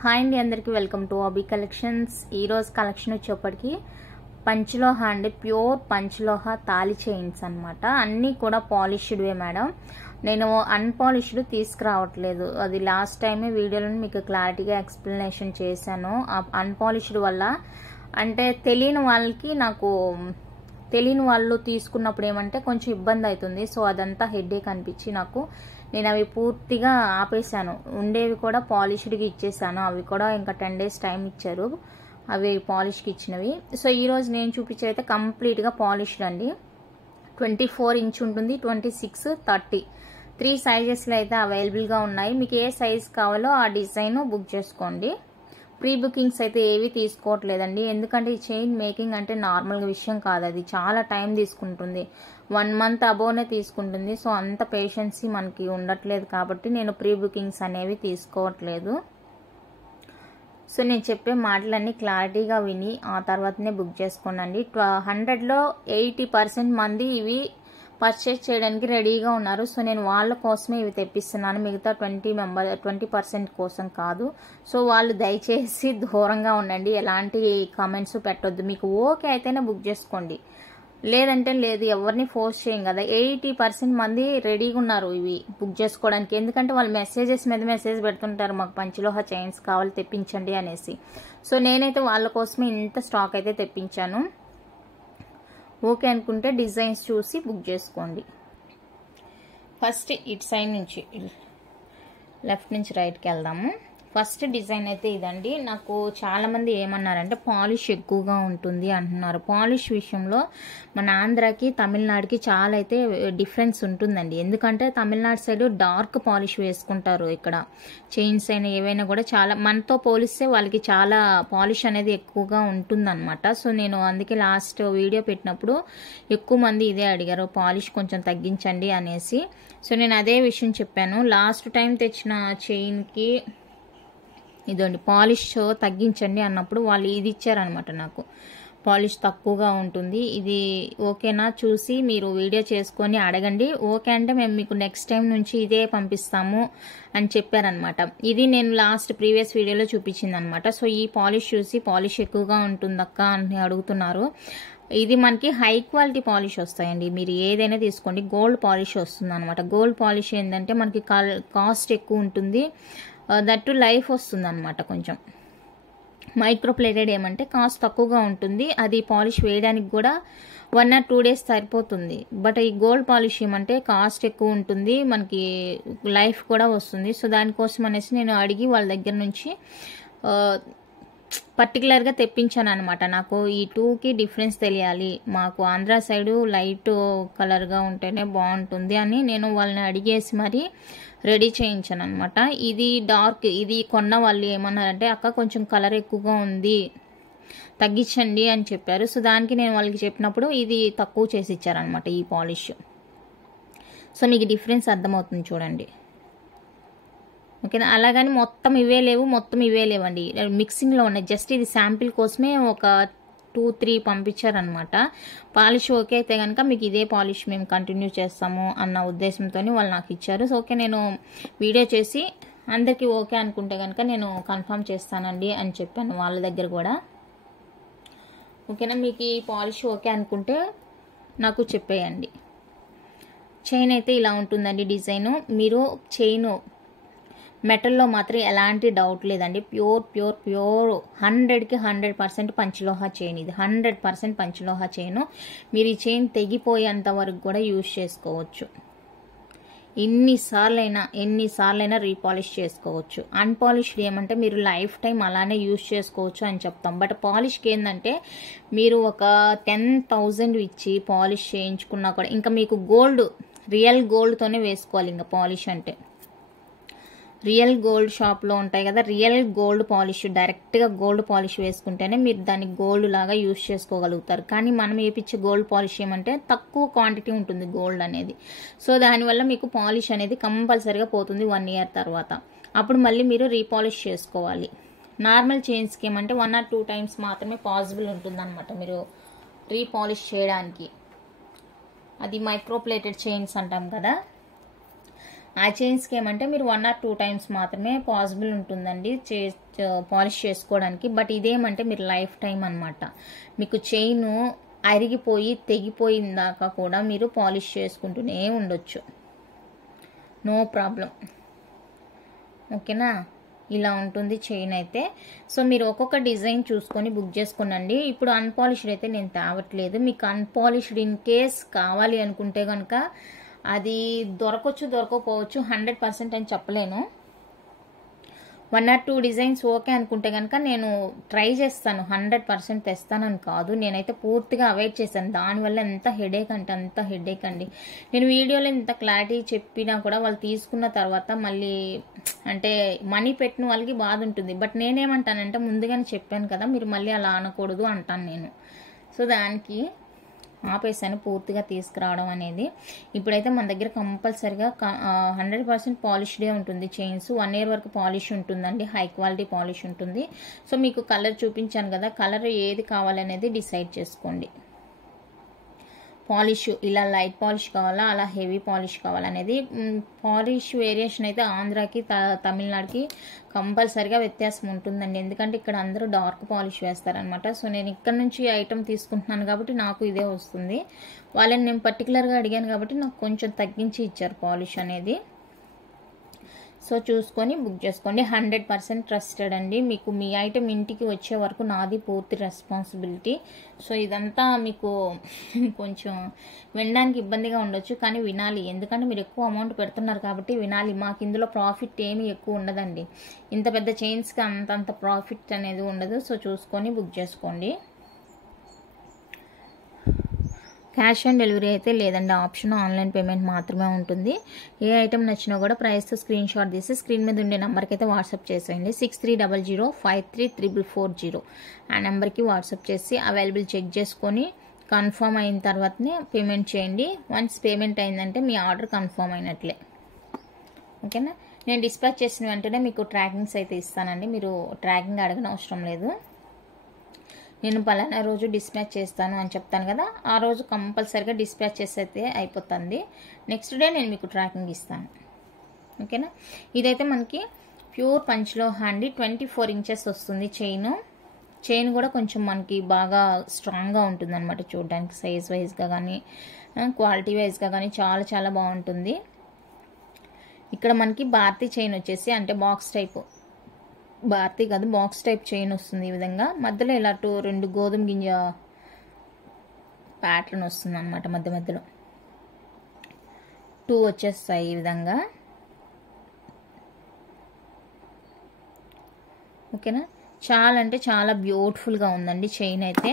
Hi అండి, అందరికీ welcome to అబీ collections. ఈరోజు కలెక్షన్ వచ్చేప్పటికి పంచలోహ అండి, ప్యూర్ పంచలోహ తాళి చైన్స్ అనమాట. అన్నీ కూడా పాలిష్డ్వే మేడం. నేను అన్పాలిష్డ్ తీసుకురావట్లేదు. అది లాస్ట్ టైమే వీడియోలో మీకు క్లారిటీగా ఎక్స్ప్లెనేషన్ చేశాను. అన్పాలిష్డ్ వల్ల అంటే తెలియని వాళ్ళు తీసుకున్నప్పుడు ఏమంటే కొంచెం ఇబ్బంది అవుతుంది. సో అదంతా హెడేక్ అనిపించి నేను అవి పూర్తిగా ఆపేసాను. ఉండేవి కూడా పాలిష్డ్కి ఇచ్చేసాను. అవి కూడా ఇంకా 10 days టైం ఇచ్చారు అవి పాలిష్కి ఇచ్చినవి. సో ఈరోజు నేను చూపించేది కంప్లీట్గా పాలిష్డ్ అండి. 24 inch ఉంటుంది, 26, 30 3 సైజెస్లో అయితే అవైలబుల్గా ఉన్నాయి. మీకు ఏ సైజ్ కావాలో ఆ డిజైన్ బుక్ చేసుకోండి. ప్రీ బుకింగ్స్ అయితే ఏవి తీసుకోవట్లేదండి. ఎందుకంటే ఈ చైన్ మేకింగ్ అంటే నార్మల్గా విషయం కాదు. అది చాలా టైం తీసుకుంటుంది. 1 month అబోనే తీసుకుంటుంది. సో అంత పేషెన్సీ మనకి ఉండట్లేదు కాబట్టి నేను ప్రీ బుకింగ్స్ అనేవి తీసుకోవట్లేదు. సో నేను చెప్పే మాటలన్నీ క్లారిటీగా విని ఆ తర్వాతనే బుక్ చేసుకోండి. 100లో 80% మంది ఇవి పర్చేస్ చేయడానికి రెడీగా ఉన్నారు. సో నేను వాళ్ళ కోసమే ఇవి తెప్పిస్తున్నాను. మిగతా 20% కోసం కాదు. సో వాళ్ళు దయచేసి దూరంగా ఉండండి. ఎలాంటి కామెంట్స్ పెట్టొద్దు. మీకు ఓకే అయితేనే బుక్ చేసుకోండి, లేదంటే లేదు. ఎవరిని ఫోర్స్ చేయం కదా. 80% మంది రెడీగా ఉన్నారు ఇవి బుక్ చేసుకోవడానికి. ఎందుకంటే వాళ్ళు మెసేజెస్ మీద మెసేజ్ పెడుతుంటారు, మాకు పంచలోహ చైన్స్ కావాలి తెప్పించండి అనేసి. సో నేనైతే వాళ్ళ కోసమే ఇంత స్టాక్ అయితే తెప్పించాను. ఓకే అనుకుంటే డిజైన్స్ చూసి బుక్ చేసుకోండి. ఫస్ట్ ఇటు సైడ్ నుంచి లెఫ్ట్ నుంచి రైట్కి వెళ్దాము. ఫస్ట్ డిజైన్ అయితే ఇదండి. నాకు చాలామంది ఏమన్నారంటే పాలిష్ ఎక్కువగా ఉంటుంది అంటున్నారు. పాలిష్ విషయంలో మన ఆంధ్రాకి తమిళనాడుకి చాలా అయితే డిఫరెన్స్ ఉంటుందండి. ఎందుకంటే తమిళనాడు సైడ్ డార్క్ పాలిష్ వేసుకుంటారు. ఇక్కడ చైన్స్ అయినా ఏవైనా కూడా చాలా మనతో పోలిస్తే వాళ్ళకి చాలా పాలిష్ అనేది ఎక్కువగా ఉంటుందన్నమాట. సో నేను అందుకే లాస్ట్ వీడియో పెట్టినప్పుడు ఎక్కువ మంది ఇదే అడిగారు, పాలిష్ కొంచెం తగ్గించండి అనేసి. సో నేను అదే విషయం చెప్పాను. లాస్ట్ టైం తెచ్చిన చైన్కి ఇదండి పాలిష్ తగ్గించండి అన్నప్పుడు వాళ్ళు ఇది ఇచ్చారనమాట. నాకు పాలిష్ తక్కువగా ఉంటుంది, ఇది ఓకేనా చూసి మీరు వీడియో చేసుకొని అడగండి. ఓకే అంటే మేము మీకు నెక్స్ట్ టైం నుంచి ఇదే పంపిస్తాము అని చెప్పారనమాట. ఇది నేను లాస్ట్ ప్రీవియస్ వీడియోలో చూపించింది అనమాట. సో ఈ పాలిష్ చూసి పాలిష్ ఎక్కువగా ఉంటుందక్క అని అడుగుతున్నారు. ఇది మనకి హై క్వాలిటీ పాలిష్ వస్తాయండి. మీరు ఏదైనా తీసుకోండి, గోల్డ్ పాలిష్ వస్తుంది అనమాట. గోల్డ్ పాలిష్ ఏంటంటే మనకి కాస్ట్ ఎక్కువ ఉంటుంది, దట్టు లైఫ్ వస్తుంది అనమాట. కొంచెం మైక్రో ప్లేటెడ్ ఏమంటే కాస్ట్ తక్కువగా ఉంటుంది. అది పాలిష్ వేయడానికి కూడా 1 or 2 days సరిపోతుంది. బట్ ఈ గోల్డ్ పాలిష్ ఏమంటే కాస్ట్ ఎక్కువ ఉంటుంది, మనకి లైఫ్ కూడా వస్తుంది. సో దానికోసం అనేసి నేను అడిగి వాళ్ళ దగ్గర నుంచి పర్టికులర్గా తెప్పించాను అనమాట. నాకు ఈ 2కి డిఫరెన్స్ తెలియాలి, మాకు ఆంధ్ర సైడు లైట్ కలర్గా ఉంటేనే బాగుంటుంది అని నేను వాళ్ళని అడిగేసి మరి రెడీ చేయించాను అనమాట. ఇది డార్క్, ఇది కొన్న వాళ్ళు ఏమన్నారంటే అక్క కొంచెం కలర్ ఎక్కువగా ఉంది తగ్గించండి అని చెప్పారు. సో దానికి నేను వాళ్ళకి చెప్పినప్పుడు ఇది తక్కువ చేసి ఇచ్చారనమాట ఈ పాలిష్. సో మీకు డిఫరెన్స్ అర్థమవుతుంది చూడండి, ఓకేనా. అలాగని మొత్తం ఇవే లేవండి, మిక్సింగ్లో ఉన్నాయి. జస్ట్ ఇది శాంపిల్ కోసమే ఒక 2-3 పంపించారనమాట. పాలిష్ ఓకే అయితే కనుక మీకు ఇదే పాలిష్ మేము కంటిన్యూ చేస్తాము అన్న ఉద్దేశంతో వాళ్ళు నాకు ఇచ్చారు. సో ఓకే నేను వీడియో చేసి అందరికీ ఓకే అనుకుంటే కనుక నేను కన్ఫర్మ్ చేస్తానండి అని చెప్పాను వాళ్ళ దగ్గర కూడా. ఓకేనా, మీకు ఈ పాలిష్ ఓకే అనుకుంటే నాకు చెప్పేయండి. చైన్ అయితే ఇలా ఉంటుందండి డిజైను. మీరు చైన్ మెటల్లో మాత్రం ఎలాంటి డౌట్ లేదండి. ప్యూర్ 100కి 100% పంచలోహ చైన్. ఇది 100% పంచలోహ చైన్. మీరు ఈ చైన్ తెగిపోయేంత వరకు కూడా యూజ్ చేసుకోవచ్చు. ఎన్నిసార్లైనా రీపాలిష్ చేసుకోవచ్చు. అన్పాలిష్డ్ ఏమంటే మీరు లైఫ్ టైం అలానే యూజ్ చేసుకోవచ్చు అని చెప్తాం. బట్ పాలిష్కి ఏంటంటే మీరు ఒక 10,000 ఇచ్చి పాలిష్ చేయించుకున్నా కూడా ఇంకా మీకు రియల్ గోల్డ్తోనే వేసుకోవాలి. ఇంకా పాలిష్ అంటే రియల్ గోల్డ్ షాప్లో ఉంటాయి కదా, రియల్ గోల్డ్ పాలిష్, డైరెక్ట్గా గోల్డ్ పాలిష్ వేసుకుంటేనే మీరు దాన్ని గోల్డ్ లాగా యూజ్ చేసుకోగలుగుతారు. కానీ మనం వేపించే గోల్డ్ పాలిష్ ఏమంటే తక్కువ క్వాంటిటీ ఉంటుంది గోల్డ్ అనేది. సో దానివల్ల మీకు పాలిష్ అనేది కంపల్సరీగా పోతుంది 1 year తర్వాత. అప్పుడు మళ్ళీ మీరు రీపాలిష్ చేసుకోవాలి. నార్మల్ చైన్స్కి ఏమంటే 1 or 2 times మాత్రమే పాసిబుల్ ఉంటుందన్నమాట మీరు రీపాలిష్ చేయడానికి. అది మైక్రో ప్లేటెడ్ చైన్స్ అంటాం కదా. ఆ చైన్స్కి ఏమంటే మీరు 1 or 2 టైమ్స్ మాత్రమే పాసిబుల్ ఉంటుందండి పాలిష్ చేసుకోవడానికి. బట్ ఇదేమంటే మీరు లైఫ్ టైం అనమాట. మీకు చైన్ అరిగిపోయి తెగిపోయిందాకా కూడా మీరు పాలిష్ చేసుకుంటూనే ఉండొచ్చు, నో ప్రాబ్లం. ఓకేనా, ఇలా ఉంటుంది చైన్ అయితే. సో మీరు ఒక్కొక్క డిజైన్ చూసుకొని బుక్ చేసుకోనండి. ఇప్పుడు అన్పాలిష్డ్ అయితే నేను తేవట్లేదు. మీకు అన్పాలిష్డ్ ఇన్ కేస్ కావాలి అనుకుంటే కనుక అది దొరకవచ్చు, దొరకకపోవచ్చు, 100% అని చెప్పలేను. 1 or 2 డిజైన్స్ ఓకే అనుకుంటే కనుక నేను ట్రై చేస్తాను, 100% తెస్తానని కాదు. నేనైతే పూర్తిగా అవాయిడ్ చేశాను. దానివల్ల ఎంత హెడేక్ అంటే అంత హెడేక్ అండి. నేను వీడియోలో ఇంత క్లారిటీ చెప్పినా కూడా వాళ్ళు తీసుకున్న తర్వాత మళ్ళీ అంటే మనీ పెట్టిన వాళ్ళకి బాధ ఉంటుంది. బట్ నేనేమంటానంటే ముందుగానే చెప్పాను కదా, మీరు మళ్ళీ అలా అనకూడదు అంటాను నేను. సో దానికి ఆపేసాను పూర్తిగా తీసుకురావడం అనేది. ఇప్పుడైతే మన దగ్గర కంపల్సరిగా 100% పాలిష్డే ఉంటుంది చైన్స్. 1 year వరకు పాలిష్ ఉంటుందండి, హై క్వాలిటీ పాలిష్ ఉంటుంది. సో మీకు కలర్ చూపించాను కదా, కలర్ ఏది కావాలనేది డిసైడ్ చేసుకోండి. పాలిష్ ఇలా లైట్ పాలిష్ కావాలా, అలా హెవీ పాలిష్ కావాలనేది. పాలిష్ వేరియేషన్ అయితే ఆంధ్రాకి తమిళనాడుకి కంపల్సరిగా వ్యత్యాసం ఉంటుందండి. ఎందుకంటే ఇక్కడ అందరూ డార్క్ పాలిష్ వేస్తారనమాట. సో నేను ఇక్కడ నుంచి ఐటమ్ తీసుకుంటున్నాను కాబట్టి నాకు ఇదే వస్తుంది. వాళ్ళని నేను పర్టికులర్గా అడిగాను కాబట్టి నాకు కొంచెం తగ్గించి ఇచ్చారు పాలిష్ అనేది. సో చూసుకొని బుక్ చేసుకోండి. 100% ట్రస్టెడ్ అండి. మీకు మీ ఐటమ్ ఇంటికి వచ్చే వరకు నాది పూర్తి రెస్పాన్సిబిలిటీ. సో ఇదంతా మీకు కొంచెం వినడానికి ఇబ్బందిగా ఉండొచ్చు, కానీ వినాలి. ఎందుకంటే మీరు ఎక్కువ అమౌంట్ పెడుతున్నారు కాబట్టి వినాలి. మాకు ఇందులో ప్రాఫిట్ ఏమీ ఎక్కువ ఉండదండి. ఇంత పెద్ద చైన్స్కి అంత ప్రాఫిట్ అనేది ఉండదు. సో చూసుకొని బుక్ చేసుకోండి. క్యాష్ ఆన్ డెలివరీ అయితే లేదండి, ఆప్షన్ ఆన్లైన్ పేమెంట్ మాత్రమే ఉంటుంది. ఏ ఐటమ్ నచ్చినా కూడా ప్రైస్తో స్క్రీన్ షాట్ తీసి స్క్రీన్ మీద ఉండే నెంబర్కి అయితే వాట్సాప్ చేసేయండి. 6300533440 ఆ నెంబర్కి వాట్సాప్ చేసి అవైలబుల్ చెక్ చేసుకొని కన్ఫర్మ్ అయిన తర్వాతనే పేమెంట్ చేయండి. వన్స్ పేమెంట్ అయిందంటే మీ ఆర్డర్ కన్ఫర్మ్ అయినట్లే. ఓకేనా, నేను డిస్పాచ్ చేసిన వెంటనే మీకు ట్రాకింగ్స్ అయితే ఇస్తానండి. మీరు ట్రాకింగ్ అడగని అవసరం లేదు. నేను పలానా రోజు డిస్పాచ్ చేస్తాను అని చెప్తాను కదా, ఆ రోజు కంపల్సరిగా డిస్పాచ్ చేస్తే అయిపోతుంది. నెక్స్ట్ డే నేను మీకు ట్రాకింగ్ ఇస్తాను. ఓకేనా, ఇదైతే మనకి ప్యూర్ పంచ్లో హ్యాండీ 24 inches వస్తుంది చైన్ కూడా కొంచెం మనకి బాగా స్ట్రాంగ్గా ఉంటుంది అనమాట. చూడడానికి సైజ్ వైజ్గా కానీ క్వాలిటీ వైజ్గా కానీ చాలా చాలా బాగుంటుంది. ఇక్కడ మనకి భారతీ చైన్ వచ్చేసి అంటే బాక్స్ టైప్, భారతీ కాదు బాక్స్ టైప్ చైన్ వస్తుంది. ఈ విధంగా మధ్యలో ఇలా 2 గోధుమ గింజ ప్యాటర్న్ వస్తుంది అనమాట. మధ్యలో 2 వచ్చేస్తాయి ఈ విధంగా. ఓకేనా, చాలా అంటే చాలా బ్యూటిఫుల్గా ఉందండి. చైన్ అయితే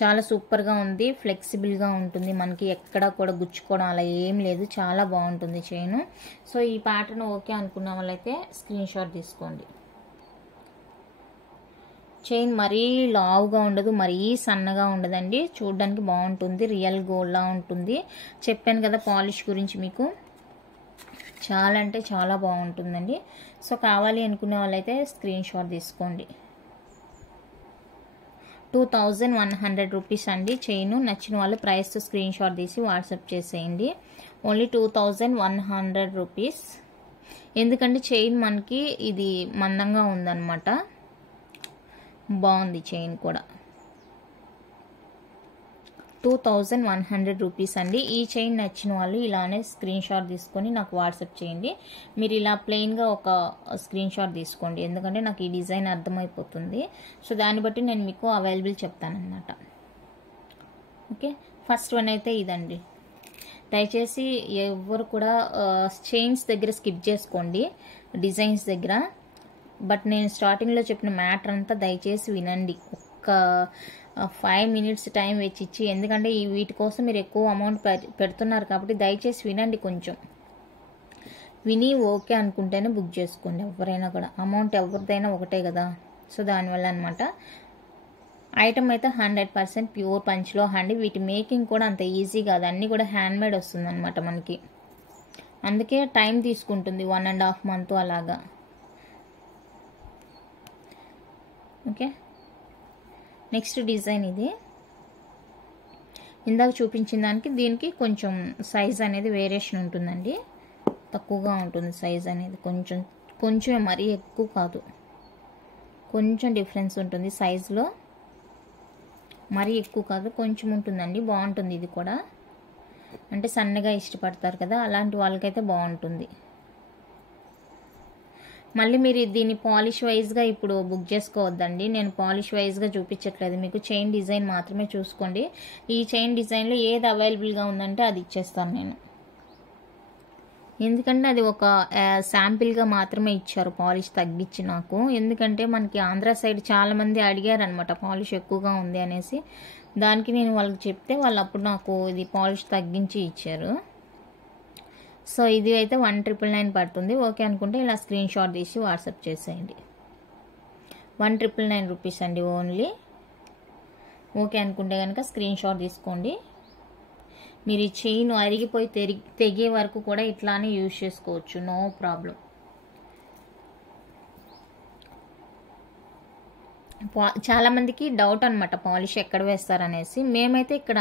చాలా సూపర్గా ఉంది, ఫ్లెక్సిబుల్గా ఉంటుంది. మనకి ఎక్కడ కూడా గుచ్చుకోవడం అలా ఏం లేదు, చాలా బాగుంటుంది చైన్. సో ఈ ప్యాటర్న్ ఓకే అనుకున్న వాళ్ళైతే స్క్రీన్ షాట్ తీసుకోండి. చైన్ మరీ లావుగా ఉండదు, మరీ సన్నగా ఉండదండి. చూడడానికి బాగుంటుంది, రియల్ గోల్డ్లా ఉంటుంది. చెప్పాను కదా పాలిష్ గురించి మీకు, చాలా అంటే చాలా బాగుంటుందండి. సో కావాలి అనుకునే వాళ్ళైతే స్క్రీన్ షాట్ తీసుకోండి. 2100 రూపీస్ అండి చైన్. నచ్చిన వాళ్ళు ప్రైస్తో స్క్రీన్ షాట్ తీసి వాట్సాప్ చేసేయండి. Only 2100 rupees. ఎందుకంటే చైన్ మనకి ఇది మందంగా ఉందన్నమాట, బాగుంది చైన్ కూడా. 2100 రూపీస్ అండి. ఈ చైన్ నచ్చిన వాళ్ళు ఇలానే స్క్రీన్ షాట్ తీసుకొని నాకు వాట్సాప్ చేయండి. మీరు ఇలా ప్లెయిన్గా ఒక స్క్రీన్ షాట్ తీసుకోండి, ఎందుకంటే నాకు ఈ డిజైన్ అర్థమైపోతుంది. సో దాన్ని బట్టి నేను మీకు అవైలబుల్ చెప్తానన్నమాట. ఓకే, ఫస్ట్ వన్ అయితే ఇదండి. దయచేసి ఎవరు కూడా చైన్స్ దగ్గర స్కిప్ చేసుకోండి, డిజైన్స్ దగ్గర. బట్ నేను స్టార్టింగ్లో చెప్పిన మ్యాటర్ అంతా దయచేసి వినండి. ఒక్క 5 minutes టైం వెచ్చిచ్చి, ఎందుకంటే వీటి కోసం మీరు ఎక్కువ అమౌంట్ పెడుతున్నారు కాబట్టి దయచేసి వినండి. కొంచెం విని ఓకే అనుకుంటేనే బుక్ చేసుకోండి. ఎవరైనా కూడా అమౌంట్ ఎవరిదైనా ఒకటే కదా. సో దానివల్ల అనమాట. ఐటమ్ అయితే 100% ప్యూర్ పంచ్లో హ్యాండ్. వీటి మేకింగ్ కూడా అంత ఈజీ కాదు, అన్నీ కూడా హ్యాండ్మేడ్ వస్తుంది అనమాట మనకి. అందుకే టైం తీసుకుంటుంది, 1.5 month అలాగా. ఓకే, నెక్స్ట్ డిజైన్ ఇది. ఇందాక చూపించిన దానికి దీనికి కొంచెం సైజ్ అనేది వేరియేషన్ ఉంటుందండి. తక్కువగా ఉంటుంది సైజ్ అనేది, కొంచెం మరీ ఎక్కువ కాదు, కొంచెం డిఫరెన్స్ ఉంటుంది సైజులో, మరీ ఎక్కువ కాదు, కొంచెం ఉంటుందండి. బాగుంటుంది ఇది కూడా, అంటే సన్నగా ఇష్టపడతారు కదా అలాంటి వాళ్ళకైతే బాగుంటుంది. మళ్ళీ మీరు దీన్ని పాలిష్ వైజ్గా ఇప్పుడు బుక్ చేసుకోవద్దండి, నేను పాలిష్ వైజ్గా చూపించట్లేదు మీకు, చైన్ డిజైన్ మాత్రమే చూసుకోండి. ఈ చైన్ డిజైన్లో ఏది అవైలబుల్గా ఉందంటే అది ఇచ్చేస్తాను నేను, ఎందుకంటే అది ఒక శాంపిల్గా మాత్రమే ఇచ్చారు పాలిష్ తగ్గించి నాకు. ఎందుకంటే మనకి ఆంధ్ర సైడ్ చాలామంది అడిగారు అనమాట పాలిష్ ఎక్కువగా ఉంది అనేసి, దానికి నేను వాళ్ళకి చెప్తే వాళ్ళు అప్పుడు నాకు ఇది పాలిష్ తగ్గించి ఇచ్చారు. సో ఇది అయితే 1999 పడుతుంది. ఓకే అనుకుంటే ఇలా స్క్రీన్ షాట్ తీసి వాట్సాప్ చేసేయండి. 1999 రూపీస్ అండి ఓన్లీ. ఓకే అనుకుంటే కనుక స్క్రీన్ షాట్ తీసుకోండి. మీరు ఈ చైన్ అరిగిపోయి తెగే వరకు కూడా ఇట్లానే యూజ్ చేసుకోవచ్చు, నో ప్రాబ్లం. చాలామందికి డౌట్ అనమాట పాలిష్ ఎక్కడ వేస్తారనేసి. మేమైతే ఇక్కడ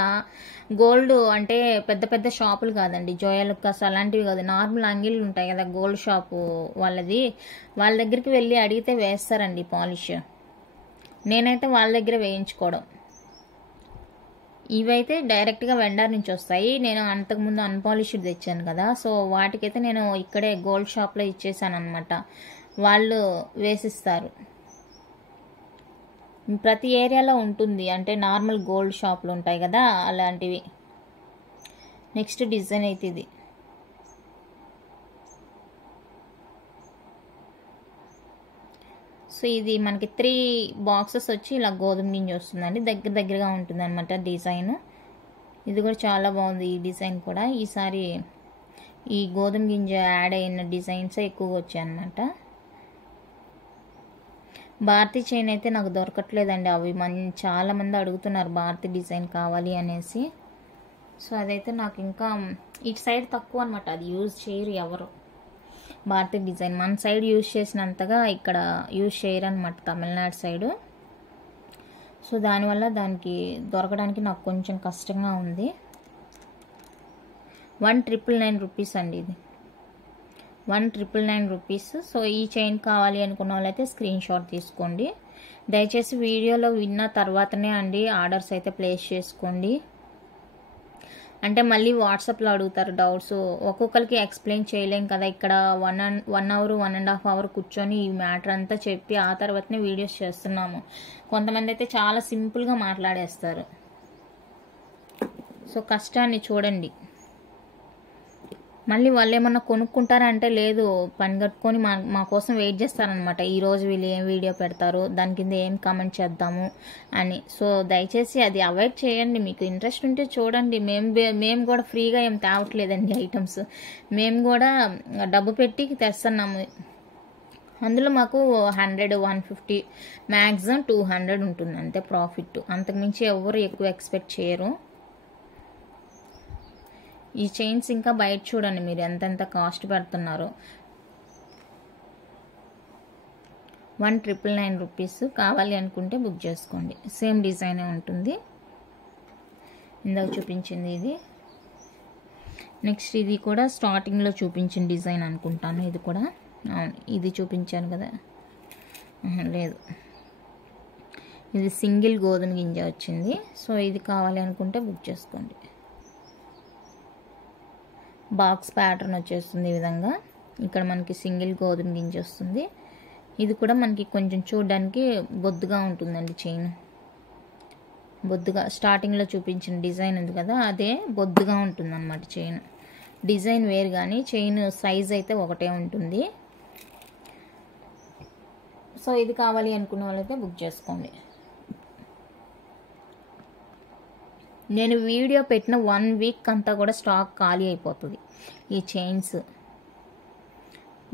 గోల్డ్ అంటే పెద్ద పెద్ద షాపులు కాదండి, జోయాలుకాస్ అలాంటివి కాదు, నార్మల్ అంగిళ్ళు ఉంటాయి కదా గోల్డ్ షాపు వాళ్ళది, వాళ్ళ దగ్గరికి వెళ్ళి అడిగితే వేస్తారండి పాలిష్. నేనైతే వాళ్ళ దగ్గర వేయించుకోవడం. ఇవైతే డైరెక్ట్గా వెండర్ నుంచి వస్తాయి. నేను అంతకుముందు అన్పాలిష్డ్ తెచ్చాను కదా, సో వాటికైతే నేను ఇక్కడే గోల్డ్ షాప్లో ఇచ్చేసాను అనమాట, వాళ్ళు వేసిస్తారు. ప్రతి ఏరియాలో ఉంటుంది, అంటే నార్మల్ గోల్డ్ షాపులు ఉంటాయి కదా అలాంటివి. నెక్స్ట్ డిజైన్ అయితే ఇది. సో ఇది మనకి 3 బాక్సెస్ వచ్చి ఇలా గోధుమ గింజ వస్తుందండి, దగ్గరగా ఉంటుంది అనమాట డిజైన్. ఇది కూడా చాలా బాగుంది ఈ డిజైన్ కూడా. ఈసారి ఈ గోధుమ గింజ యాడ్ అయిన డిజైన్స్ ఎక్కువగా వచ్చాయి అనమాట. భారతీ చైన్ అయితే నాకు దొరకట్లేదండి, అవి చాలామంది అడుగుతున్నారు భారతీ డిజైన్ కావాలి అనేసి. సో అదైతే నాకు ఇంకా ఇటు సైడ్ తక్కువ అనమాట, అది యూజ్ చేయరు ఎవరు భారతీ డిజైన్. మన సైడ్ యూజ్ చేసినంతగా ఇక్కడ యూజ్ చేయరు అనమాట, తమిళనాడు సైడు. సో దానివల్ల దానికి దొరకడానికి నాకు కొంచెం కష్టంగా ఉంది. 1999 రూపీస్ అండి ఇది, 1999 రూపీస్. సో ఈ చైన్ కావాలి అనుకున్న వాళ్ళైతే స్క్రీన్ షాట్ తీసుకోండి. దయచేసి వీడియోలో విన్న తర్వాతనే అండి ఆర్డర్స్ అయితే ప్లేస్ చేసుకోండి, అంటే మళ్ళీ వాట్సాప్లో అడుగుతారు డౌట్స్, ఒక్కొక్కరికి ఎక్స్ప్లెయిన్ చేయలేం కదా. ఇక్కడ 1 అవర్ 1.5 అవర్ కూర్చొని ఈ మ్యాటర్ అంతా చెప్పి ఆ తర్వాతనే వీడియోస్ చేస్తున్నాము. కొంతమంది అయితే చాలా సింపుల్గా మాట్లాడేస్తారు. సో కష్టాన్ని చూడండి. మళ్ళీ వాళ్ళు ఏమన్నా కొనుక్కుంటారంటే లేదు, పని కట్టుకొని మా కోసం వెయిట్ చేస్తారనమాట, ఈరోజు వీళ్ళు ఏం వీడియో పెడతారు దాని కింద ఏం కామెంట్ చేద్దాము అని. సో దయచేసి అది అవాయిడ్ చేయండి. మీకు ఇంట్రెస్ట్ ఉంటే చూడండి, మేము కూడా ఫ్రీగా ఏం తేవట్లేదండి ఐటమ్స్, మేము కూడా డబ్బు పెట్టి తెస్తున్నాము. అందులో మాకు 100, 150, మ్యాక్సిమం 200 ఉంటుంది అంతే ప్రాఫిట్, అంతకుమించి ఎవరు ఎక్కువ ఎక్స్పెక్ట్ చేయరు. ఈ చైన్స్ ఇంకా బయట చూడండి మీరు ఎంతెంత కాస్ట్ పెడుతున్నారు. 1999 రూపీస్. కావాలి అనుకుంటే బుక్ చేసుకోండి. సేమ్ డిజైనే ఉంటుంది, ఇందాక చూపించింది ఇది. నెక్స్ట్ ఇది కూడా స్టార్టింగ్లో చూపించిన డిజైన్ అనుకుంటాను, ఇది కూడా. అవును, ఇది చూపించాను కదా, లేదు ఇది సింగిల్ గోధుమ గింజ వచ్చింది. సో ఇది కావాలి అనుకుంటే బుక్ చేసుకోండి. బాక్స్ ప్యాటర్న్ వచ్చేస్తుంది ఈ విధంగా. ఇక్కడ మనకి సింగిల్ గోధుమ గింజ వస్తుంది. ఇది కూడా మనకి కొంచెం చూడడానికి బొద్దుగా ఉంటుందండి చైన్, బొద్దుగా. స్టార్టింగ్లో చూపించిన డిజైన్ ఉంది కదా అదే బొద్దుగా ఉంటుంది అన్నమాట చైన్. డిజైన్ వేరు కానీ చైన్ సైజ్ అయితే ఒకటే ఉంటుంది. సో ఇది కావాలి అనుకున్న వాళ్ళైతే బుక్ చేసుకోండి. నేను వీడియో పెట్టిన 1 వీక్ అంతా కూడా స్టాక్ ఖాళీ అయిపోతుంది ఈ చైన్స్.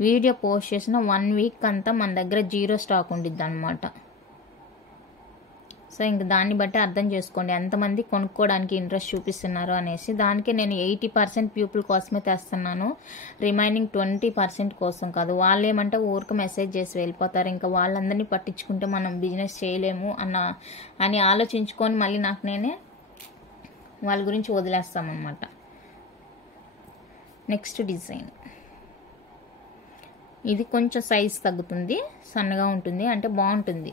వీడియో పోస్ట్ చేసిన 1 వీక్ అంతా మన దగ్గర 0 స్టాక్ ఉండిద్ది అనమాట. సో ఇంక దాన్ని బట్టి అర్థం చేసుకోండి ఎంతమంది కొనుక్కోవడానికి ఇంట్రెస్ట్ చూపిస్తున్నారు అనేసి. దానికి నేను 80% పీపుల్ కోసమే తెస్తున్నాను, రిమైనింగ్ 20% కోసం కాదు. వాళ్ళు ఏమంటే ఊరికి మెసేజ్ చేసి వెళ్ళిపోతారు, ఇంకా వాళ్ళందరినీ పట్టించుకుంటే మనం బిజినెస్ చేయలేము అని ఆలోచించుకొని మళ్ళీ నాకు నేనే వాళ్ళ గురించి వదిలేస్తామన్నమాట. నెక్స్ట్ డిజైన్ ఇది కొంచెం సైజ్ తగ్గుతుంది, సన్నగా ఉంటుంది, అంటే బాగుంటుంది.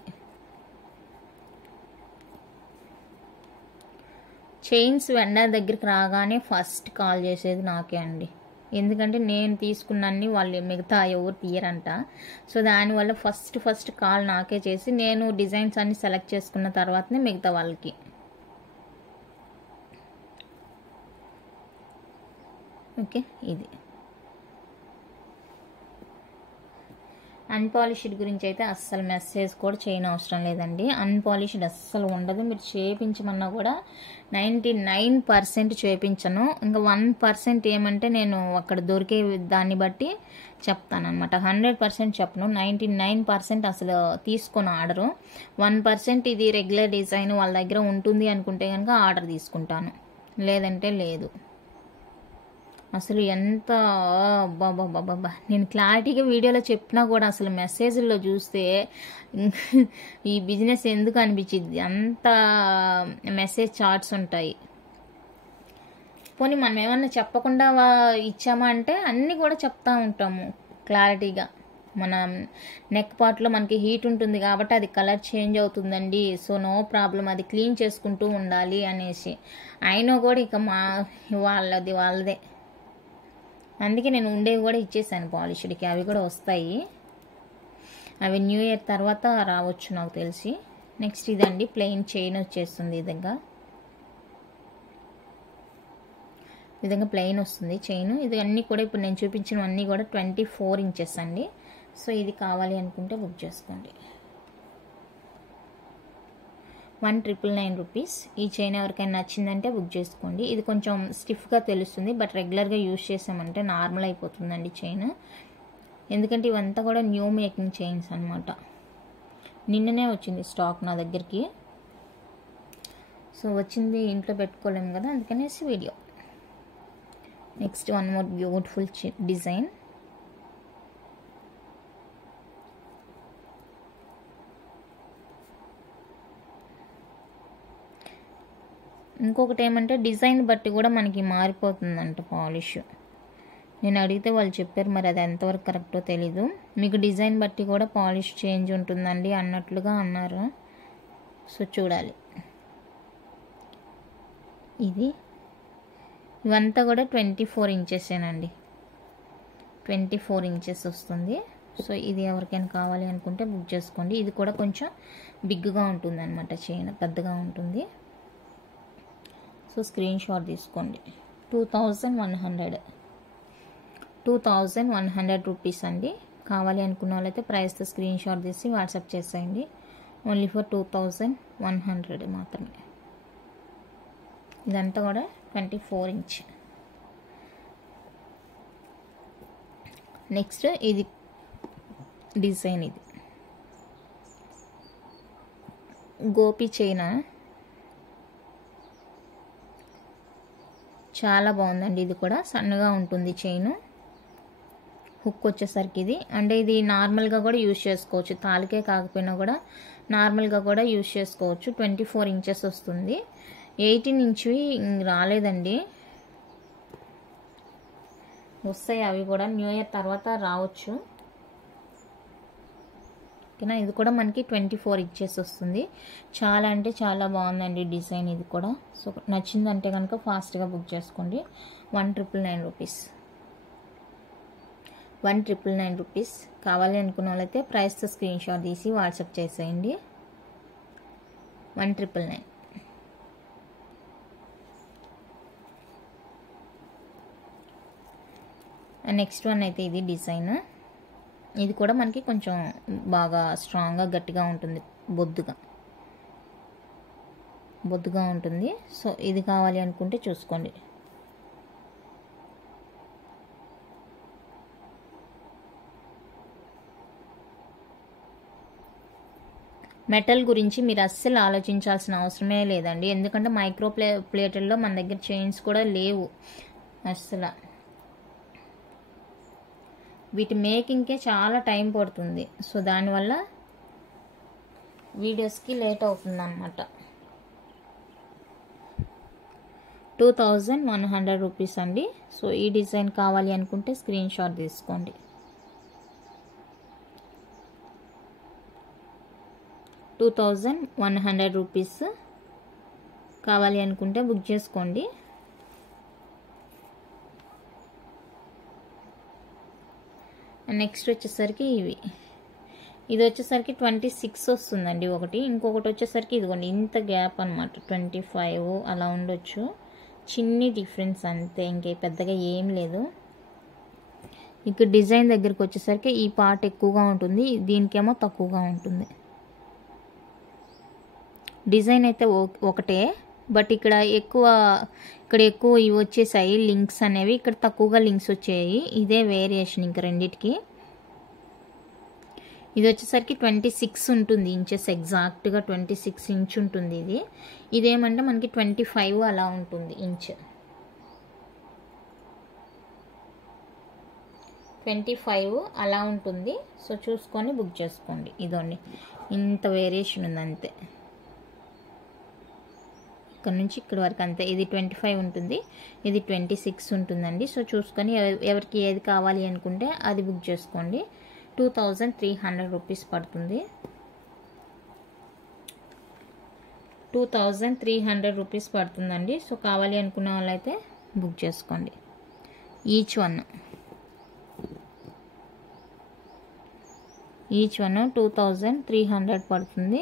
చైన్స్ వెండర్ దగ్గరికి రాగానే ఫస్ట్ కాల్ చేసేది నాకే అండి. ఎందుకంటే నేను తీసుకున్నన్ని వాళ్ళు మిగతా ఎవరు తీయరంట. సో దానివల్ల ఫస్ట్ కాల్ నాకే చేసి నేను డిజైన్స్ అన్ని సెలెక్ట్ చేసుకున్న తర్వాతనే మిగతా వాళ్ళకి. ఓకే, ఇది అన్పాలిష్డ్ గురించి అయితే అస్సలు మెసేజ్ కూడా చేయని అవసరం లేదండి. అన్పాలిష్డ్ అస్సలు ఉండదు. మీరు చేయించమన్నా కూడా 99% చేయించను. ఇంకా 1% ఏమంటే నేను అక్కడ దొరికే దాన్ని బట్టి చెప్తానమాట. 100% చెప్పను. 99% అసలు తీసుకొని ఆర్డరు. 1% ఇది రెగ్యులర్ డిజైన్ వాళ్ళ దగ్గర ఉంటుంది అనుకుంటే కనుక ఆర్డర్ తీసుకుంటాను, లేదంటే లేదు. అసలు ఎంత బాబా నేను క్లారిటీగా వీడియోలో చెప్పినా కూడా అసలు మెసేజ్లో చూస్తే ఈ బిజినెస్ ఎందుకు అనిపించింది, అంత మెసేజ్ చార్ట్స్ ఉంటాయి. పోనీ మనం ఏమన్నా చెప్పకుండా ఇచ్చామా అంటే అన్నీ కూడా చెప్తా ఉంటాము క్లారిటీగా. మన నెక్ పార్ట్లో మనకి హీట్ ఉంటుంది కాబట్టి అది కలర్ చేంజ్ అవుతుందండి, సో నో ప్రాబ్లం, అది క్లీన్ చేసుకుంటూ ఉండాలి అనేసి. అయినా కూడా ఇక వాళ్ళదే. అందుకే నేను ఉండేవి కూడా ఇచ్చేసాను పాలిష్డ్కి. అవి కూడా వస్తాయి, అవి న్యూ ఇయర్ తర్వాత రావచ్చు నాకు తెలిసి. నెక్స్ట్ ఇదండి, ప్లెయిన్ చైన్ వచ్చేస్తుంది. ఈ విధంగా ప్లెయిన్ వస్తుంది చైన్. ఇది అన్నీ కూడా ఇప్పుడు నేను చూపించినవన్నీ కూడా 24 ఇంచెస్ అండి. సో ఇది కావాలి అనుకుంటే బుక్ చేసుకోండి. 1,999 రూపీస్. ఈ చైన్ ఎవరికైనా నచ్చిందంటే బుక్ చేసుకోండి. ఇది కొంచెం స్టిఫ్గా తెలుస్తుంది, బట్ రెగ్యులర్గా యూజ్ చేసామంటే నార్మల్ అయిపోతుందండి చైన్. ఎందుకంటే ఇవంతా కూడా న్యూ మేకింగ్ చైన్స్ అనమాట. నిన్ననే వచ్చింది స్టాక్ నా దగ్గరికి. సో వచ్చింది ఇంట్లో పెట్టుకోలేము కదా, అందుకనేసి video. Next one more beautiful design. ఇంకొకటి ఏమంటే డిజైన్ బట్టి కూడా మనకి మారిపోతుందంట పాలిష్. నేను అడిగితే వాళ్ళు చెప్పారు, మరి అది ఎంతవరకు కరెక్టో తెలీదు. మీకు డిజైన్ బట్టి కూడా పాలిష్ చేంజ్ ఉంటుందండి అన్నట్లుగా అన్నారు. సో చూడాలి. ఇవంతా కూడా 24 ఇంచెసేనండి. 24 ఇంచెస్ వస్తుంది. సో ఇది ఎవరికైనా కావాలి అనుకుంటే బుక్ చేసుకోండి. ఇది కూడా కొంచెం బిగ్గా ఉంటుంది అనమాట, చైన్ పెద్దగా ఉంటుంది. సో స్క్రీన్ షాట్ తీసుకోండి. 2100 రూపీస్ అండి. కావాలి అనుకున్న వాళ్ళైతే ప్రైస్తో స్క్రీన్ షాట్ తీసి వాట్సాప్ చేసేయండి. ఓన్లీ ఫర్ 2100 మాత్రమే. ఇదంతా కూడా 24 ఇంచ్. నెక్స్ట్ ఇది డిజైన్, ఇది గోపి చైన్. చాలా బాగుందండి. ఇది కూడా సన్నగా ఉంటుంది చైన్. హుక్ వచ్చేసరికి ఇది అంటే ఇది నార్మల్గా కూడా యూజ్ చేసుకోవచ్చు, తాలికే కాకపోయినా కూడా నార్మల్గా కూడా యూజ్ చేసుకోవచ్చు. 24 ఇంచెస్ వస్తుంది. 18 ఇంచ్వి రాలేదండి, వస్తాయి అవి కూడా న్యూ ఇయర్ తర్వాత రావచ్చు. ఓకేనా. ఇది కూడా మనకి 24 ఇంచెస్ వస్తుంది. చాలా అంటే చాలా బాగుందండి డిజైన్ ఇది కూడా. సో నచ్చిందంటే కనుక ఫాస్ట్గా బుక్ చేసుకోండి. 1,999 రూపీస్. 1,999 రూపీస్. కావాలి అనుకున్న వాళ్ళైతే ప్రైస్తో స్క్రీన్ షాట్ తీసి వాట్సాప్ చేసేయండి. 1,999. నెక్స్ట్ వన్ అయితే ఇది డిజైన్. ఇది కూడా మనకి కొంచెం బాగా స్ట్రాంగ్గా గట్టిగా ఉంటుంది, బొద్దుగా ఉంటుంది. సో ఇది కావాలి అనుకుంటే చూసుకోండి. మెటల్ గురించి మీరు అస్సలు ఆలోచించాల్సిన అవసరమే లేదండి. ఎందుకంటే మైక్రో ప్లేటల్లో మన దగ్గర చైన్స్ కూడా లేవు అస్సలు. వీటి మేకింగ్కే చాలా టైం పడుతుంది. సో దానివల్ల వీడియోస్కి లేట్ అవుతుంది అన్నమాట. 2,100 రూపీస్ అండి. సో ఈ డిజైన్ కావాలి అనుకుంటే స్క్రీన్ షాట్ తీసుకోండి. 2100 రూపీస్. కావాలి అనుకుంటే బుక్ చేసుకోండి. నెక్స్ట్ వచ్చేసరికి ఇది వచ్చేసరికి 26 వస్తుందండి ఒకటి. ఇంకొకటి వచ్చేసరికి ఇదిగోండి ఇంత గ్యాప్ అనమాట, 25 అలా ఉండొచ్చు. చిన్ని డిఫరెన్స్ అంతే, ఇంకే పెద్దగా ఏం లేదు. ఇక్కడ డిజైన్ దగ్గరికి వచ్చేసరికి ఈ పార్ట్ ఎక్కువగా ఉంటుంది, దీనికేమో తక్కువగా ఉంటుంది. డిజైన్ అయితే ఒకటే, బట్ ఇక్కడ ఎక్కువ ఇవి వచ్చేసాయి లింక్స్ అనేవి, ఇక్కడ తక్కువగా లింక్స్ వచ్చాయి. ఇదే వేరియేషన్ ఇంకా రెండిటికి. ఇది వచ్చేసరికి 26 ఉంటుంది ఇంచెస్, ఎగ్జాక్ట్గా 26 ఇంచ్ ఉంటుంది ఇది. ఇదేమంటే మనకి 25 అలా ఉంటుంది ఇంచ్. 25 అలా ఉంటుంది. సో చూసుకొని బుక్ చేసుకోండి. ఇదండి ఇంత వేరియేషన్ ఉంది అంతే, ఇక్కడ నుంచి ఇక్కడ వరకు అంతే. ఇది 25 ఉంటుంది, ఇది 26 ఉంటుందండి. సో చూసుకొని ఎవరికి ఏది కావాలి అనుకుంటే అది బుక్ చేసుకోండి. 2300 రూపీస్ పడుతుంది. 2300 రూపీస్ పడుతుందండి. సో కావాలి అనుకున్న వాళ్ళైతే బుక్ చేసుకోండి. ఈచ్ వన్ 2300 పడుతుంది.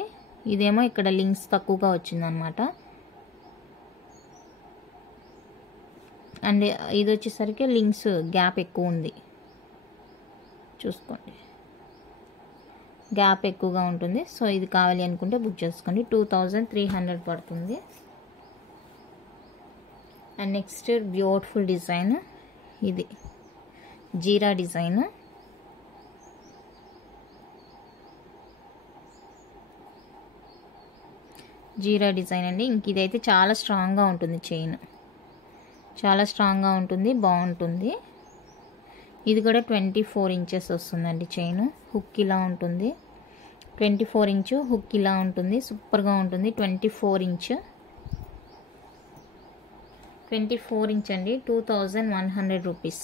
ఇదేమో ఇక్కడ లింక్స్ తక్కువగా వచ్చిందనమాట. అండ్ ఇది వచ్చేసరికి లింక్స్ గ్యాప్ ఎక్కువ ఉంది, చూసుకోండి గ్యాప్ ఎక్కువగా ఉంటుంది. సో ఇది కావాలి అనుకుంటే బుక్ చేసుకోండి. 2300 పడుతుంది. అండ్ నెక్స్ట్ బ్యూటిఫుల్ డిజైన్, ఇది జీరా డిజైన్. జీరా డిజైన్ అండి. ఇంక ఇదైతే చాలా స్ట్రాంగ్గా ఉంటుంది, చైన్ చాలా స్ట్రాంగ్గా ఉంటుంది, బాగుంటుంది. ఇది కూడా 24 ఇంచెస్ వస్తుందండి చైన్. హుక్ ఇలా ఉంటుంది, 24 ఇంచ్ హుక్ ఇలా ఉంటుంది, సూపర్గా ఉంటుంది. 24 ఇంచ్ అండి. 2100 రూపీస్.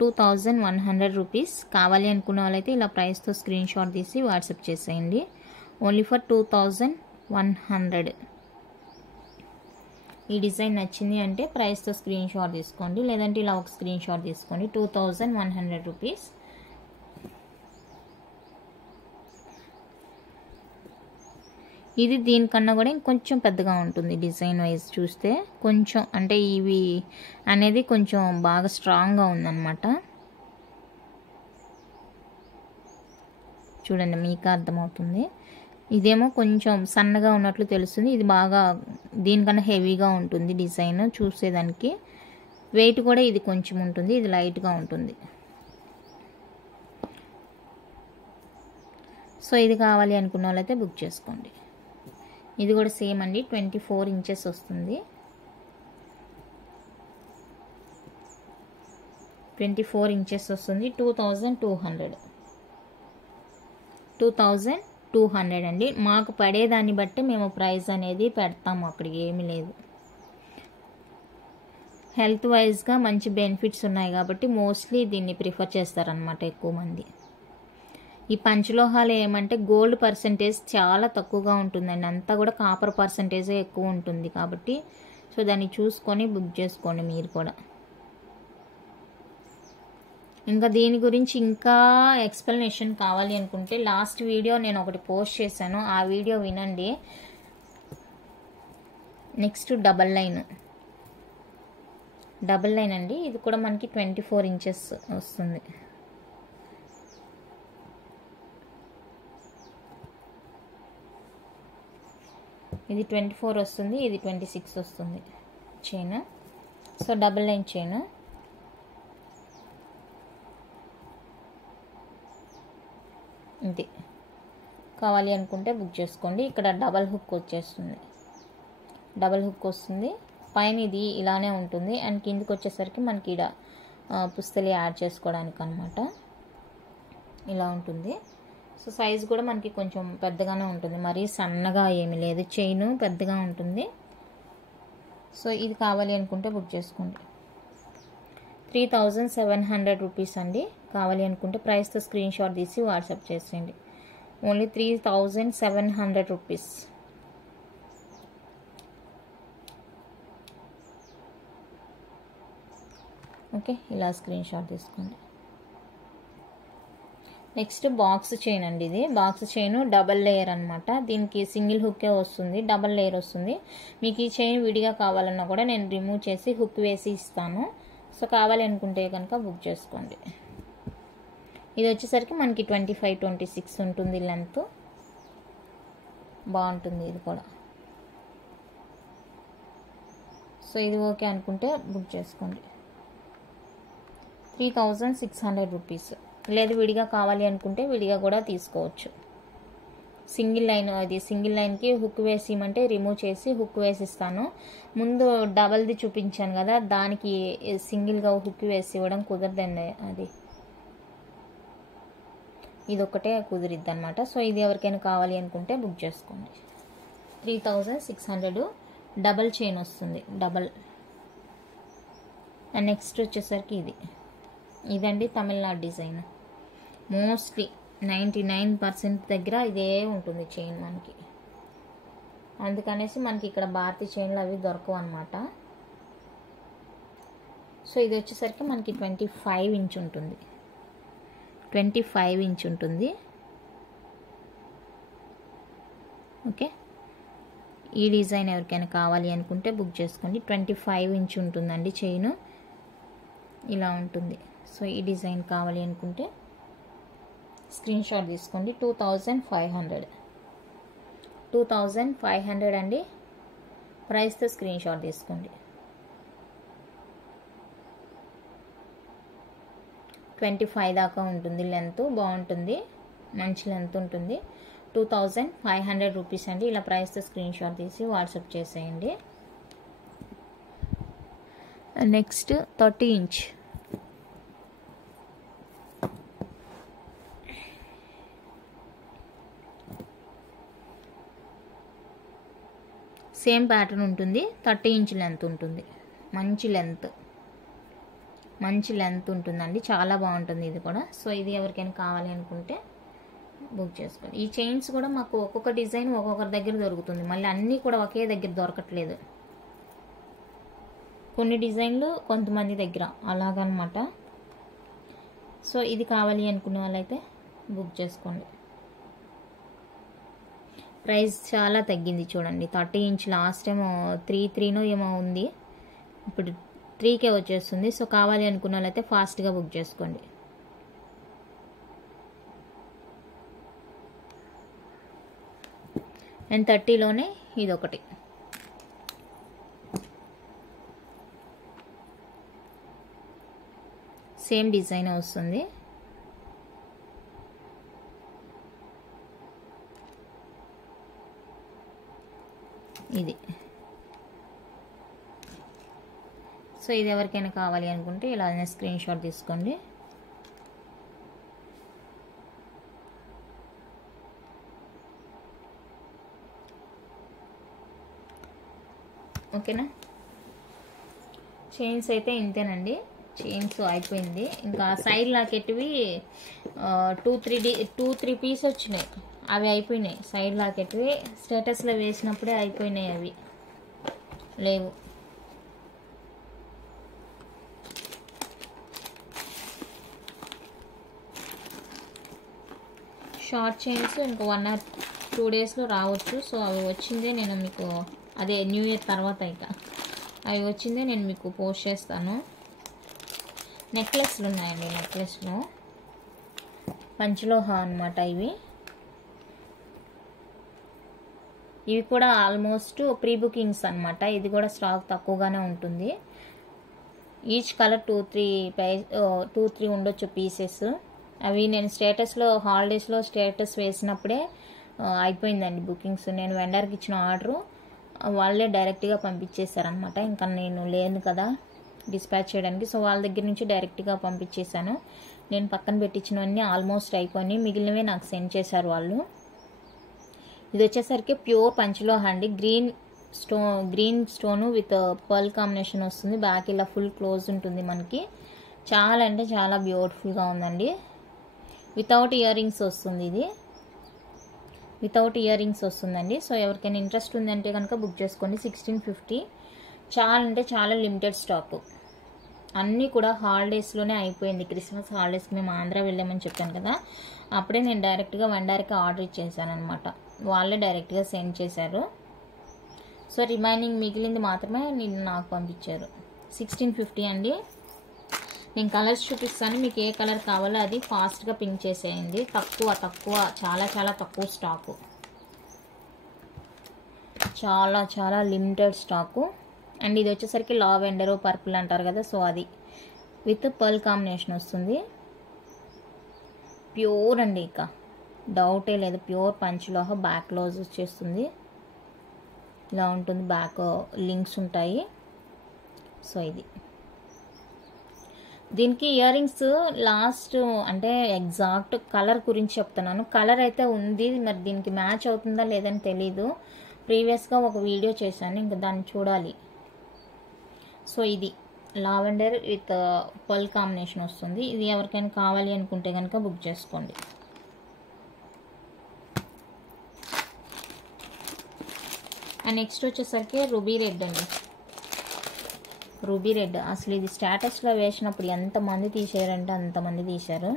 2100 రూపీస్. కావాలి అనుకున్న వాళ్ళైతే ఇలా ప్రైస్తో స్క్రీన్ షాట్ తీసి వాట్సాప్ చేసేయండి. Only for 2100. ఈ డిజైన్ నచ్చింది అంటే ప్రైస్తో స్క్రీన్ షాట్ తీసుకోండి, లేదంటే ఇలా ఒక స్క్రీన్ షాట్ తీసుకోండి. 2100 రూపీస్. ఇది దీనికన్నా కూడా ఇంకొంచెం పెద్దగా ఉంటుంది డిజైన్ వైజ్ చూస్తే. కొంచెం అంటే ఇవి అనేది కొంచెం బాగా స్ట్రాంగ్గా ఉందన్నమాట. చూడండి మీకు అర్థమవుతుంది. ఇదేమో కొంచెం సన్నగా ఉన్నట్లు తెలుస్తుంది, ఇది బాగా దీనికన్నా హెవీగా ఉంటుంది డిజైన్ చూసేదానికి. వెయిట్ కూడా ఇది కొంచెం ఉంటుంది, ఇది లైట్గా ఉంటుంది. సో ఇది కావాలి అనుకున్న వాళ్ళైతే బుక్ చేసుకోండి. ఇది కూడా సేమ్ అండి, 24 ఇంచెస్ వస్తుంది. 24 ఇంచెస్ వస్తుంది. 2200 అండి. మాకు పడేదాన్ని బట్టి మేము ప్రైస్ అనేది పెడతాము, అక్కడికి ఏమీ లేదు. హెల్త్ వైజ్గా మంచి బెనిఫిట్స్ ఉన్నాయి కాబట్టి మోస్ట్లీ దీన్ని ప్రిఫర్ చేస్తారనమాట ఎక్కువ మంది. ఈ పంచలోహాలు ఏమంటే గోల్డ్ పర్సంటేజ్ చాలా తక్కువగా ఉంటుందండి, అంతా కూడా కాపర్ పర్సంటేజే ఎక్కువ ఉంటుంది కాబట్టి సో దాన్ని చూసుకొని బుక్ చేసుకోండి మీరు కూడా. ఇంకా దీని గురించి ఇంకా ఎక్స్ప్లెనేషన్ కావాలి అనుకుంటే లాస్ట్ వీడియో నేను ఒకటి పోస్ట్ చేశాను, ఆ వీడియో వినండి. నెక్స్ట్ డబల్ లైన్ అండి. ఇది కూడా మనకి 24 ఇంచెస్ వస్తుంది. ఇది 24 వస్తుంది, ఇది 26 వస్తుంది chain. So double line chain. ఇది కావాలి అనుకుంటే బుక్ చేసుకోండి. ఇక్కడ డబల్ హుక్ వస్తుంది, పైన ఇది ఇలానే ఉంటుంది. అండ్ కిందకి వచ్చేసరికి మనకి ఇక్కడ పుస్తలు యాడ్ చేసుకోవడానికి అనమాట ఇలా ఉంటుంది. సో సైజ్ కూడా మనకి కొంచెం పెద్దగానే ఉంటుంది, మరీ సన్నగా ఏమీ లేదు, చైన్ పెద్దగా ఉంటుంది. సో ఇది కావాలి అనుకుంటే బుక్ చేసుకోండి. 3700 రూపీస్ అండి. కావాలి అనుకుంటే ప్రైస్తో స్క్రీన్ షాట్ తీసి వాట్సాప్ చేసేయండి. Only 3700 rupees. ఓకే, ఇలా స్క్రీన్ షాట్ తీసుకోండి. నెక్స్ట్ బాక్స్ చైన్ అండి. ఇది బాక్స్ చైన్ డబల్ లేయర్ అనమాట. దీనికి సింగిల్ హుక్కే వస్తుంది, డబల్ లేయర్ వస్తుంది. మీకు ఈ చైన్ విడిగా కావాలన్నా కూడా నేను రిమూవ్ చేసి హుక్ వేసి ఇస్తాను. సో కావాలి అనుకుంటే కనుక బుక్ చేసుకోండి. ఇది వచ్చేసరికి మనకి 25-26 ఉంటుంది లెంత్. బాగుంటుంది ఇది కూడా. సో ఇది ఓకే అనుకుంటే బుక్ చేసుకోండి. 3600 రూపీస్. లేదు విడిగా కావాలి అనుకుంటే విడిగా కూడా తీసుకోవచ్చు. సింగిల్ లైన్, అది సింగిల్ లైన్కి హుక్ వేసి ఇవ్వమంటే రిమూవ్ చేసి హుక్ వేసి ఇస్తాను. ముందు డబల్ది చూపించాను కదా, దానికి సింగిల్గా హుక్ వేసి ఇవ్వడం కుదరదండి. అది ఇదొక్కటే కుదిరిద్ది అనమాట. సో ఇది ఎవరికైనా కావాలి అనుకుంటే బుక్ చేసుకోండి. 3600 డబల్ చైన్ వస్తుంది, డబల్. అండ్ నెక్స్ట్ వచ్చేసరికి ఇదండి తమిళనాడు డిజైన్. మోస్ట్లీ 99% దగ్గర ఇదే ఉంటుంది చైన్ మనకి. అందుకనేసి మనకి ఇక్కడ భారతీయ చైన్లు అవి దొరకవు అనమాట. సో ఇది వచ్చేసరికి మనకి 25 ఇంచ్ ఉంటుంది. 25 ఇంచ్ ఉంటుంది. ఓకే, ఈ డిజైన్ ఎవరికైనా కావాలి అనుకుంటే బుక్ చేసుకోండి. 25 ఇంచ్ ఉంటుందండి చైన్, ఇలా ఉంటుంది. సో ఈ డిజైన్ కావాలి అనుకుంటే స్క్రీన్ షాట్ తీసుకోండి. 2500 అండి ప్రైస్తో స్క్రీన్ షాట్ తీసుకోండి. 25 దాకా ఉంటుంది లెంత్. బాగుంటుంది, మంచి లెంత్ ఉంటుంది. 2500 రూపీస్ అండి. ఇలా ప్రైస్తో స్క్రీన్ షాట్ తీసి వాట్సాప్ చేసేయండి. నెక్స్ట్ 30 ఇంచ్ సేమ్ ప్యాటర్న్ ఉంటుంది. 30 ఇంచ్ లెంత్ ఉంటుంది. మంచి లెంత్ ఉంటుందండి. చాలా బాగుంటుంది ఇది కూడా. సో ఇది ఎవరికైనా కావాలి అనుకుంటే బుక్ చేసుకోండి. ఈ చైన్స్ కూడా మాకు ఒక్కొక్క డిజైన్ ఒక్కొక్కరి దగ్గర దొరుకుతుంది, మళ్ళీ అన్నీ కూడా ఒకే దగ్గర దొరకట్లేదు. కొన్ని డిజైన్లు కొంతమంది దగ్గర అలాగనమాట. సో ఇది కావాలి అనుకునే వాళ్ళైతే బుక్ చేసుకోండి. ప్రైస్ చాలా తగ్గింది చూడండి. 30 ఇంచ్ లాస్ట్ టైం 3,3 ఏమో ఉంది, ఇప్పుడు 3K వచ్చేస్తుంది. సో కావాలి అనుకున్న వాళ్ళైతే ఫాస్ట్గా బుక్ చేసుకోండి. అండ్ 30లోనే ఇదొకటి. సేమ్ డిజైన్ వస్తుంది. ఇది. సో ఇది ఎవరికైనా కావాలి అనుకుంటే ఇలా స్క్రీన్ షాట్ తీసుకోండి. ఓకేనా, చైన్స్ అయితే ఇంతేనండి. చైన్స్ అయిపోయింది. ఇంకా సైడ్ లాకెట్వి 2-3 పీస్ వచ్చినాయి, అవి అయిపోయినాయి. సైడ్ లాకెట్వి స్టేటస్లో వేసినప్పుడే అయిపోయినాయి, అవి లేవు. షార్ట్ చైన్స్ ఇంకా 1 or 2 డేస్లో రావచ్చు. సో అవి వచ్చిందే నేను మీకు, అదే న్యూ ఇయర్ తర్వాత ఇక అవి వచ్చిందే నేను మీకు పోస్ట్ చేస్తాను. నెక్లెస్లు ఉన్నాయండి. నెక్లెస్లో పంచలోహ అనమాట. ఇవి కూడా ఆల్మోస్ట్ ప్రీ బుకింగ్స్ అనమాట. ఇది కూడా స్టాక్ తక్కువగానే ఉంటుంది. ఈచ్ కలర్ 2-3 ఉండొచ్చు పీసెస్. అవి నేను స్టేటస్లో హాలిడేస్లో స్టేటస్ వేసినప్పుడే అయిపోయిందండి బుకింగ్స్. నేను వెండర్కి ఇచ్చిన ఆర్డరు వాళ్ళే డైరెక్ట్గా పంపించేశారనమాట. ఇంకా నేను లేను కదా డిస్పాచ్ చేయడానికి, సో వాళ్ళ దగ్గర నుంచి డైరెక్ట్గా పంపించేశాను. నేను పక్కన పెట్టించినవన్నీ ఆల్మోస్ట్ అయిపోయినాయి, మిగిలినవే నాకు సెండ్ చేశారు వాళ్ళు. ఇది వచ్చేసరికి ప్యూర్ పంచలోహ అండి. Green stone with pearl combination వస్తుంది. బ్యాక్ ఇలా ఫుల్ క్లోజ్ ఉంటుంది మనకి. చాలా అంటే చాలా బ్యూటిఫుల్గా ఉందండి. వితౌట్ ఇయర్ రింగ్స్ వస్తుంది ఇది. వితౌట్ ఇయర్ రింగ్స్ వస్తుందండి. సో ఎవరికైనా ఇంట్రెస్ట్ ఉందంటే కనుక బుక్ చేసుకోండి. 1650. చాలా అంటే చాలా లిమిటెడ్ స్టాక్. అన్నీ కూడా హాలిడేస్లోనే అయిపోయింది. క్రిస్మస్ హాలిడేస్కి మేము ఆంధ్ర వెళ్ళామని చెప్పాను కదా, అప్పుడే నేను డైరెక్ట్గా వండారికి ఆర్డర్ ఇచ్చేసాను అనమాట. వాళ్ళే డైరెక్ట్గా సెండ్ చేశారు. సో రిమైనింగ్ మిగిలింది మాత్రమే నిన్న నాకు పంపించారు. 1650 అండి. నేను కలర్స్ చూపిస్తాను, మీకు ఏ కలర్ కావాలో అది ఫాస్ట్గా పింక్ చేసేయండి. తక్కువ చాలా చాలా తక్కువ స్టాకు, చాలా చాలా లిమిటెడ్ స్టాకు. అండ్ ఇది వచ్చేసరికి లావెండర్ పర్పుల్ అంటారు కదా, సో అది విత్ పర్ల్ కాంబినేషన్ వస్తుంది. ప్యూర్ అండి, ఇక డౌటే లేదు. ప్యూర్ పంచలోహ. బ్యాక్ క్లోజ్ వచ్చేస్తుంది, ఇలా ఉంటుంది. బ్యాక్ లింక్స్ ఉంటాయి. సో ఇది దీనికి ఇయర్ రింగ్స్ లాస్ట్ అంటే ఎగ్జాక్ట్ కలర్ గురించి చెప్తున్నాను. కలర్ అయితే ఉంది, మరి దీనికి మ్యాచ్ అవుతుందా లేదని తెలీదు. ప్రీవియస్గా ఒక వీడియో చేశాను, ఇంకా దాన్ని చూడాలి. సో ఇది లావెండర్ విత్ పర్ల్ కాంబినేషన్ వస్తుంది. ఇది ఎవరికైనా కావాలి అనుకుంటే కనుక బుక్ చేసుకోండి. అండ్ నెక్స్ట్ వచ్చేసరికి రూబీ రెడ్ అండి. రూబీ రెడ్ అసలు ఇది స్టేటస్లో వేసినప్పుడు ఎంతమంది తీసారంటే అంతమంది తీశారు.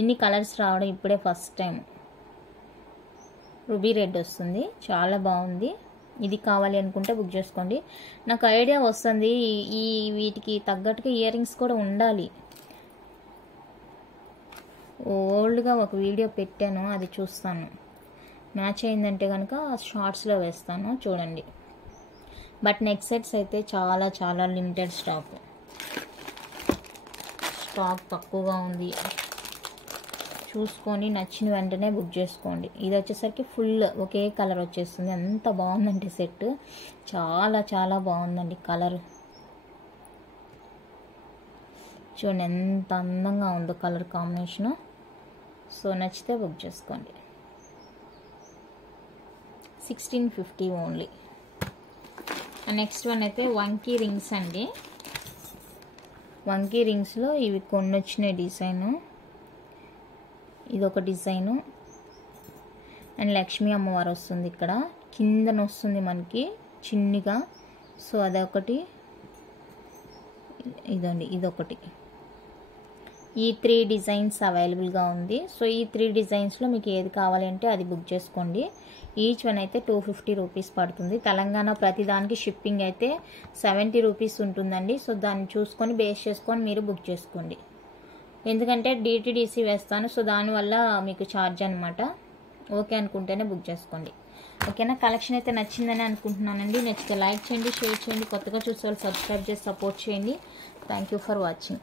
ఇన్ని కలర్స్ రావడం ఇప్పుడే ఫస్ట్ టైం. రూబీ రెడ్ వస్తుంది, చాలా బాగుంది. ఇది కావాలి అనుకుంటే బుక్ చేసుకోండి. నాకు ఐడియా వస్తుంది, ఈ వీటికి తగ్గట్టుగా ఇయర్ రింగ్స్ కూడా ఉండాలి. ఓల్డ్గా ఒక వీడియో పెట్టాను, అది చూస్తాను. మ్యాచ్ అయిందంటే కనుక షార్ట్స్లో వేస్తాను, చూడండి. బట్ నెక్ సెట్స్ అయితే చాలా చాలా లిమిటెడ్ స్టాక్ తక్కువగా ఉంది. చూసుకొని నచ్చిన వెంటనే బుక్ చేసుకోండి. ఇది వచ్చేసరికి ఫుల్ ఒకే కలర్ వచ్చేస్తుంది. ఎంత బాగుందంటే సెట్, చాలా చాలా బాగుందండి కలర్. చూడండి ఎంత అందంగా ఉందో కలర్ కాంబినేషను. సో నచ్చితే బుక్ చేసుకోండి. 1650 ఓన్లీ. నెక్స్ట్ వన్ అయితే వంకీ రింగ్స్ అండి. వంకీ రింగ్స్లో ఇవి కొన్ని వచ్చినాయి డిజైను. ఇదొక డిజైను. అండ్ లక్ష్మీ అమ్మవారు వస్తుంది ఇక్కడ, కిందన వస్తుంది మనకి చిన్నగా. సో అదొకటి, ఇదండి ఇదొకటి. ఈ 3 డిజైన్స్ అవైలబుల్గా ఉంది. సో ఈ 3 డిజైన్స్లో మీకు ఏది కావాలంటే అది బుక్ చేసుకోండి. ఈచ్ వన్ అయితే 250 రూపీస్ పడుతుంది. తెలంగాణ ప్రతిదానికి షిప్పింగ్ అయితే 70 రూపీస్ ఉంటుందండి. సో దాన్ని చూసుకొని బేస్ చేసుకొని మీరు బుక్ చేసుకోండి. ఎందుకంటే డిటిడిసి వేస్తాను, సో దానివల్ల మీకు ఛార్జ్ అనమాట. ఓకే అనుకుంటేనే బుక్ చేసుకోండి. ఓకేనా? కలెక్షన్ అయితే నచ్చిందని అనుకుంటున్నానండి. నచ్చితే లైక్ చేయండి, షేర్ చేయండి. కొత్తగా చూసే వాళ్ళు సబ్స్క్రైబ్ చేసి సపోర్ట్ చేయండి. Thank you for watching.